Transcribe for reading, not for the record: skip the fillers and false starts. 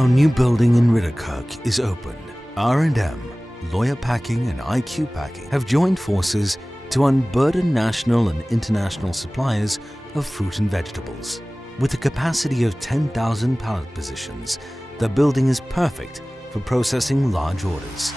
Our new building in Ridderkerk is open. R&M, Looije Packing and IQ Packing have joined forces to unburden national and international suppliers of fruit and vegetables. With a capacity of 10,000 pallet positions, the building is perfect for processing large orders.